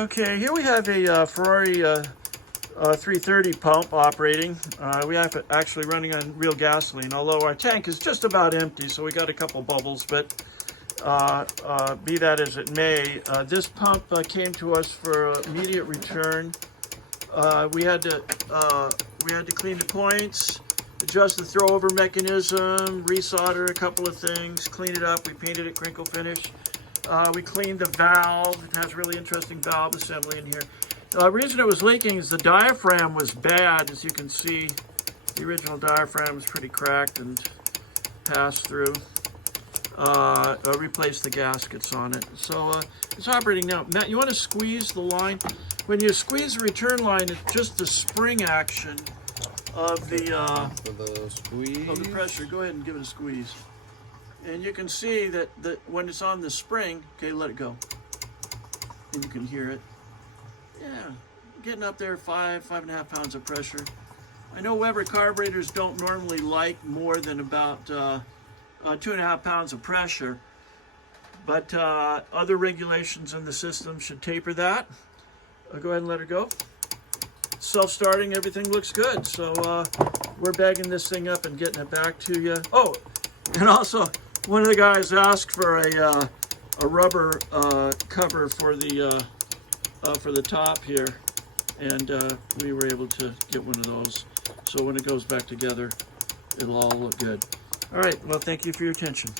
Okay, here we have a Ferrari 330 pump operating. We have it actually running on real gasoline, although our tank is just about empty, so we got a couple bubbles, but be that as it may, this pump came to us for immediate return. We had to clean the points, adjust the throwover mechanism, resolder a couple of things, clean it up. We painted it crinkle finish. We cleaned the valve. It has really interesting valve assembly in here. The reason it was leaking is the diaphragm was bad. As you can see, the original diaphragm was pretty cracked and passed through. Replaced the gaskets on it. So it's operating now. Matt, you want to squeeze the line? When you squeeze the return line, it's just the spring action of the squeeze. Of the pressure. Go ahead and give it a squeeze. And you can see that when it's on the spring, okay, let it go. And you can hear it. Yeah, getting up there 5.5 pounds of pressure. I know Weber carburetors don't normally like more than about 2.5 pounds of pressure, but other regulations in the system should taper that. Go ahead and let it go. Self-starting, everything looks good. So we're bagging this thing up and getting it back to you. Oh, and also, one of the guys asked for a rubber cover for the top here, and we were able to get one of those. So when it goes back together, it'll all look good. All right, well, thank you for your attention.